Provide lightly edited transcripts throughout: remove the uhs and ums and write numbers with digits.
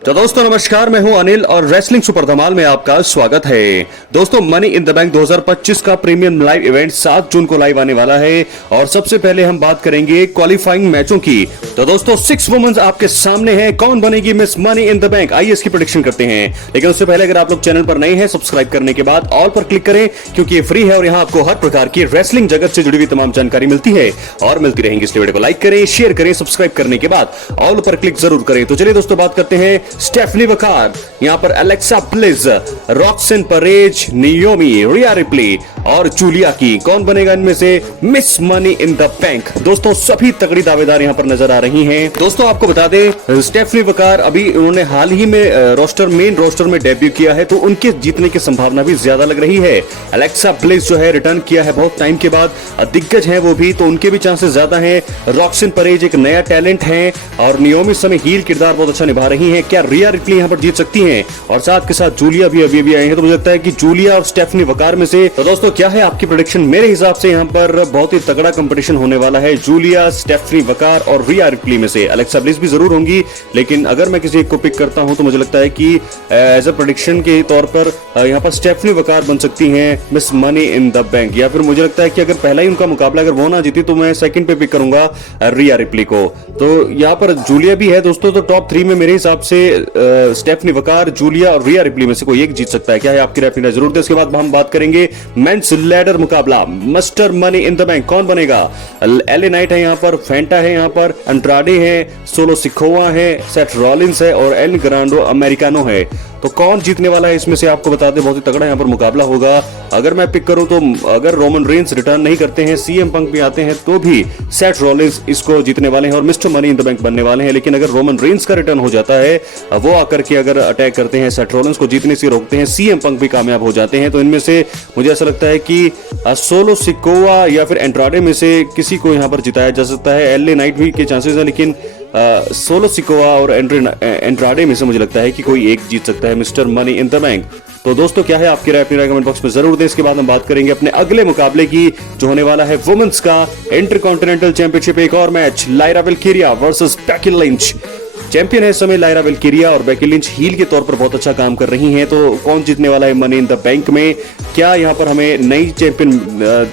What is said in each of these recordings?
तो दोस्तों नमस्कार, मैं हूं अनिल और रेसलिंग सुपर धमाल में आपका स्वागत है। दोस्तों मनी इन द बैंक 2025 का प्रीमियम लाइव इवेंट 7 जून को लाइव आने वाला है और सबसे पहले हम बात करेंगे क्वालिफाइंग मैचों की। तो दोस्तों 6 वुमेन्स आपके सामने हैं। कौन बनेगी miss money in the bank, आइए इसकी प्रेडिक्शन करते हैं। लेकिन उससे पहले अगर आप लोग चैनल पर नए हैं, सब्सक्राइब करने के बाद ऑल पर क्लिक करें, क्योंकि ये फ्री है और यहाँ आपको हर प्रकार की रेसलिंग जगत से जुड़ी हुई तमाम जानकारी मिलती है और मिलती रहेंगी। इसलिए वीडियो को लाइक करें, शेयर करें, सब्सक्राइब करने के बाद ऑल पर क्लिक जरूर करें। तो चलिए दोस्तों बात करते हैं स्टेफनी वकार, यहाँ पर Alexa Bliss, Roxanne Perez, Naomi, Rhea Ripley और जूलिया की। कौन बनेगा इनमें से miss money in the bank? दोस्तों सभी तगड़ी दावेदार यहाँ पर नजर आ रही हैं। दोस्तों आपको बता दें स्टेफनी वकार अभी उन्होंने हाल ही में मेन रोस्टर में डेब्यू किया है, तो उनके जीतने की संभावना भी ज्यादा लग रही है। एलेक्सा ब्लिस जो है रिटर्न किया है बहुत टाइम के बाद, दिग्गज है वो भी, तो उनके भी चांसेस ज्यादा हैं। रॉक्सन परेज एक नया टैलेंट है और नियोमी समय हील किरदार बहुत अच्छा निभा रही है। क्या रिया रिप्ली यहाँ पर जीत सकती हैं? और साथ के साथ जूलिया भी अभी आई है, तो मुझे लगता है कि जूलिया और स्टेफनी वकार में से। तो दोस्तों क्या है आपकी प्रेडिक्शन? मेरे हिसाब से यहाँ पर बहुत ही तगड़ा कंपटीशन होने वाला है। जूलिया, स्टेफनी वकार और रिया रिप्ली में से एलेक्सा ब्लिस भी जरूर होंगी, लेकिन अगर मैं किसी एक को पिक करता हूं तो मुझे लगता है कि एज अ प्रेडिक्शन के तौर पर यहाँ पर स्टेफनी वकार बन सकती हैं miss money in the bank. या फिर मुझे लगता है कि अगर पहला ही उनका मुकाबला अगर वो ना जीती तो मैं सेकंड पे पिक करूंगा रिया रिप्ली को। तो यहाँ पर जूलिया भी है दोस्तों, तो टॉप 3 में मेरे हिसाब से स्टेफनी वकार, जूलिया और रिया रिप्ली में से कोई एक जीत सकता है। क्या है आपकी राय? जरूर दे। इसके बाद हम बात करेंगे मेंस लैडर मुकाबला, mister money in the bank. कौन बनेगा? एले नाइट है यहाँ पर, फेंटा है यहाँ पर, अंड्राडे है, सोलो सिकोवा है, सेथ रॉलिंस है और एल ग्रांडो अमेरिकानो है। तो कौन जीतने वाला है इसमें से आपको बता दे। बहुत ही तगड़ा यहाँ पर मुकाबला होगा। अगर मैं पिक करूं तो अगर रोमन रेंस रिटर्न नहीं करते हैं, सीएम पंक भी आते हैं, तो भी सेथ रॉलिंस इसको जीतने वाले हैं और mister money in the bank बनने वाले हैं। लेकिन अगर रोमन रेंस का रिटर्न हो जाता है, वो आकर के अगर अटैक करते हैं, सेथ रॉलिंस को जीतने से रोकते हैं, सीएम पंक भी कामयाब हो जाते हैं, तो इनमें से मुझे ऐसा लगता है कि सोलो सिकोवा या फिर एंड्राडे में से किसी को यहाँ पर जिताया जा सकता है। एलए नाइट भी के चांसेस है, लेकिन सोलो सिकोवा और एंड्राडे में से मुझे लगता है कि कोई एक जीत सकता है mister money in the bank. तो दोस्तों क्या है आपकी राय? अपनी राय कमेंट बॉक्स में जरूर दें। इसके बाद हम बात करेंगे अपने अगले मुकाबले की, जो होने वाला है वुमेन्स का इंटरकॉन्टिनेंटल चैंपियनशिप। एक और match, Lyra Valkyria versus Becky Lynch. Champion है इस समय लायरा वेल्किरिया और बेकी लिंच हील के तौर पर बहुत अच्छा काम कर रही हैं। तो कौन जीतने वाला है मनी इन द बैंक में? क्या यहाँ पर हमें नई चैंपियन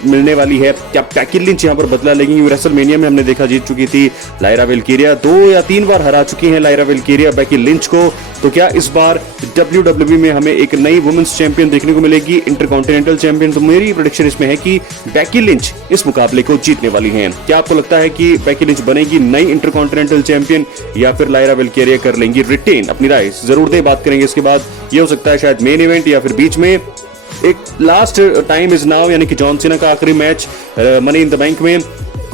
मिलने वाली है? क्या बेकी लिंच यहाँ पर बदला लेंगी? रेसलमेनिया में हमने देखा जीत चुकी थी लायरा वेल्किरिया, 2 या 3 बार हरा चुकी हैं लायरा वेल्किरिया बेकी लिंच को। तो क्या इस बार WWE में हमें एक नई वुमेन्स चैंपियन देखने को मिलेगी, इंटरकॉन्टिनेंटल चैंपियन? तो मेरी प्रेडिक्शन इसमें है कि बेकी लिंच इस मुकाबले को जीतने वाली हैं। क्या आपको लगता है कि बेकी लिंच बनेगी नई इंटरकॉन्टिनेंटल चैंपियन या फिर लायरा वेल्किरिया कर लेंगी रिटेन? अपनी राय जरूर दे। बात करेंगे इसके बाद, ये हो सकता है शायद मेन इवेंट या फिर बीच में एक लास्ट टाइम इज नाउ, यानी कि जॉन सीना का आखिरी match money in the bank में।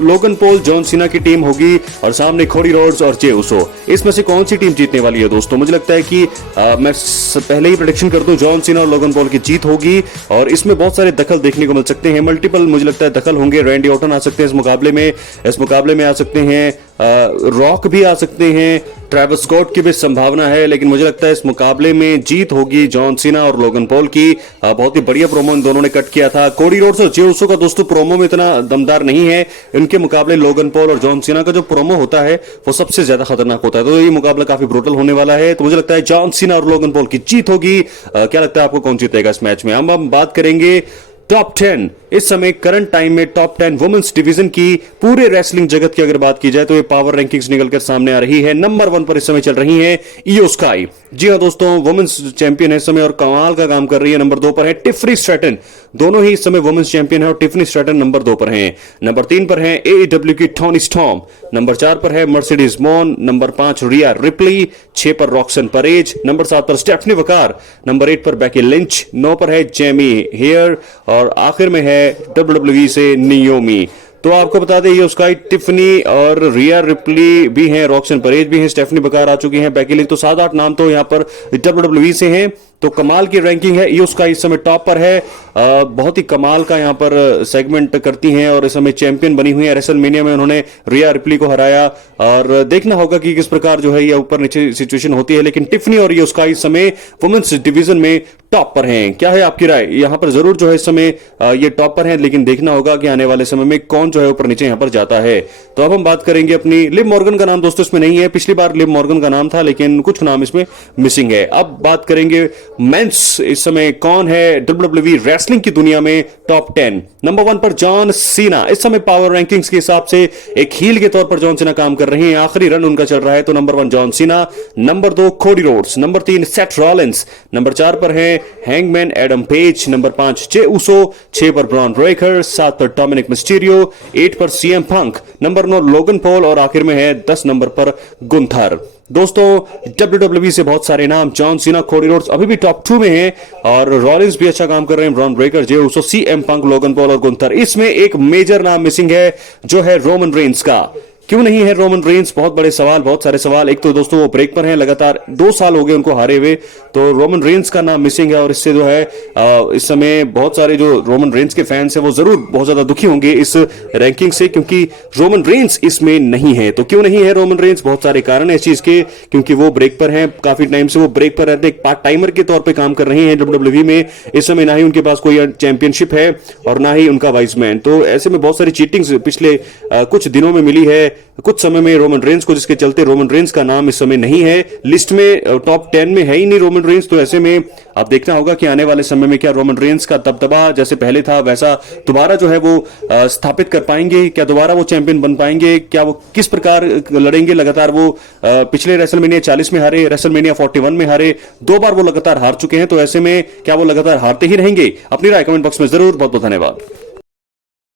लोगन पॉल, जॉन सीना की टीम होगी और सामने कोडी रोड्स और जे उसो। इसमें से कौन सी टीम जीतने वाली है दोस्तों? मुझे लगता है कि मैं पहले ही प्रेडिक्शन कर दूं, जॉन सीना और लोगन पॉल की जीत होगी और इसमें बहुत सारे दखल देखने को मिल सकते हैं। मल्टीपल मुझे लगता है दखल होंगे। रैंडी ऑर्टन आ सकते हैं इस मुकाबले में आ सकते हैं, रॉक भी आ सकते हैं, ट्रेविस स्कॉट की भी संभावना है। लेकिन मुझे लगता है इस मुकाबले में जीत होगी जॉन सीना और लोगन पॉल की। बहुत ही बढ़िया प्रोमो इन दोनों ने कट किया था। कोडी रोड्स और जे उसो का दोस्तों प्रोमो में इतना दमदार नहीं है, इनके मुकाबले लोगन पॉल और जॉन सीना का जो प्रोमो होता है वो सबसे ज्यादा खतरनाक होता है। तो ये मुकाबला काफी ब्रूटल होने वाला है। तो मुझे लगता है जॉन सीना और लोगन पॉल की जीत होगी। क्या लगता है आपको कौन जीतेगा इस मैच में? हम बात करेंगे टॉप 10। इस समय करंट टाइम में टॉप 10 वुमेन्स डिवीजन की पूरे रेसलिंग जगत की अगर बात की जाए तो ये पावर रैंकिंग्स निकलकर सामने आ रही है। नंबर 1 पर इस समय चल रही है इयो स्काई। जी हाँ दोस्तों, वुमेन्स चैंपियन है इस समय और कमाल का काम कर रही है। नंबर 2 पर है टिफनी स्ट्रैटन, दोनों ही इस समय वुमेन्स चैंपियन है और टिफनी स्ट्रैटन नंबर 2 पर है। नंबर 3 पर है AEW की टोनी स्टॉर्म। नंबर 4 पर है Mercedes Moné. Number 5 Rhea Ripley. 6 पर रॉक्सन परेज। नंबर 7 पर स्टेफनी वकार। नंबर 8 पर बेकी लिंच। 9 पर है जेमी हेयर और आखिर में है WWE से नियोमी। तो आपको बता दें ये स्काई, टिफनी और रिया रिप्ली भी हैं, रॉक्सन परेज भी हैं, स्टेफनी वकार आ चुकी हैं, बेकी लिंच। तो 7-8 नाम तो यहाँ पर WWE से हैं। तो कमाल की रैंकिंग है। ईओ स्काई इस समय टॉप पर है बहुत ही कमाल का यहाँ पर सेगमेंट करती हैं और इस समय चैंपियन बनी हुई है। रेसलमेनिया में उन्होंने रिया रिप्ली को हराया और देखना होगा कि किस प्रकार जो है ये ऊपर नीचे सिचुएशन होती है, लेकिन टिफनी और यो स्काई इस समय वुमेन्स डिवीजन में टॉप पर हैं। क्या है आपकी राय? यहाँ पर जरूर जो है इस समय ये टॉप पर हैं, लेकिन देखना होगा कि आने वाले समय में कौन जो है ऊपर नीचे यहाँ पर जाता है। तो अब हम बात करेंगे अपनी लिव मॉर्गन का नाम दोस्तों इसमें नहीं है, पिछली बार लिव मॉर्गन का नाम था लेकिन कुछ नाम इसमें मिसिंग है। अब बात करेंगे मेंस इस समय कौन है डब्ल्यूडब्ल्यूई रेसलिंग की दुनिया में टॉप 10। नंबर 1 पर जॉन सीना, इस समय पावर रैंकिंग्स के हिसाब से एक हील के तौर पर जॉन सीना काम कर रहे हैं, आखिरी रन उनका चल रहा है। तो number 1 John Cena, number 2 Cody Rhodes, number 3 Seth Rollins, number 4 पर है हैंगमैन एडम पेज, नंबर 5 जे उसो, 6 पर ब्रॉन ब्रेकर, 7 पर डोमिनिक मिस्टीरियो, 8 पर CM Punk, number 9 Logan Paul और आखिर में है 10 नंबर पर गुंथर। दोस्तों WWE से बहुत सारे नाम, जॉन सीना, कोडी रोड्स अभी भी टॉप 2 में हैं और रॉलिंस भी अच्छा काम कर रहे हैं, ब्रॉन ब्रेकर, जे उसो, सीएम पंक, लोगन पॉल और गुंथर। इसमें एक मेजर नाम मिसिंग है जो है रोमन रेंस का। क्यों नहीं है रोमन रेंस? बहुत बड़े सवाल, बहुत सारे सवाल। एक तो दोस्तों वो ब्रेक पर हैं, लगातार 2 साल हो गए उनको हारे हुए, तो रोमन रेंस का नाम मिसिंग है और इससे जो है इस समय बहुत सारे जो रोमन रेंस के फैंस हैं वो जरूर बहुत ज्यादा दुखी होंगे इस रैंकिंग से, क्योंकि रोमन रेंस इसमें नहीं है। तो क्यों नहीं है रोमन रेंस? बहुत सारे कारण है इस चीज के, क्योंकि वो ब्रेक पर हैं, काफी टाइम से वो ब्रेक पर रहते हैं, पार्ट टाइमर के तौर पर काम कर रहे हैं WWE में। इस समय ना ही उनके पास कोई चैंपियनशिप है और ना ही उनका वाइसमैन, तो ऐसे में बहुत सारी चीटिंग्स पिछले कुछ दिनों में मिली है, कुछ समय में रोमन रेंस को, जिसके चलते रोमन रेंस का नाम इस समय नहीं है लिस्ट में, टॉप 10 में है ही नहीं रोमन रेंस। तो ऐसे में अब देखना होगा कि आने वाले समय में क्या रोमन रेंस का दबदबा जैसे पहले था वैसा दोबारा जो है वो स्थापित कर पाएंगे, क्या दोबारा वो चैंपियन बन पाएंगे, क्या वो किस प्रकार लड़ेंगे। लगातार वो पिछले रेसलमेनिया 40 में हारे, रेसलमेनिया 41 में हारे, 2 बार वो लगातार हार चुके हैं। तो ऐसे में क्या वो लगातार हारते ही रहेंगे? अपनी राय कमेंट बॉक्स में जरूर। बहुत बहुत धन्यवाद।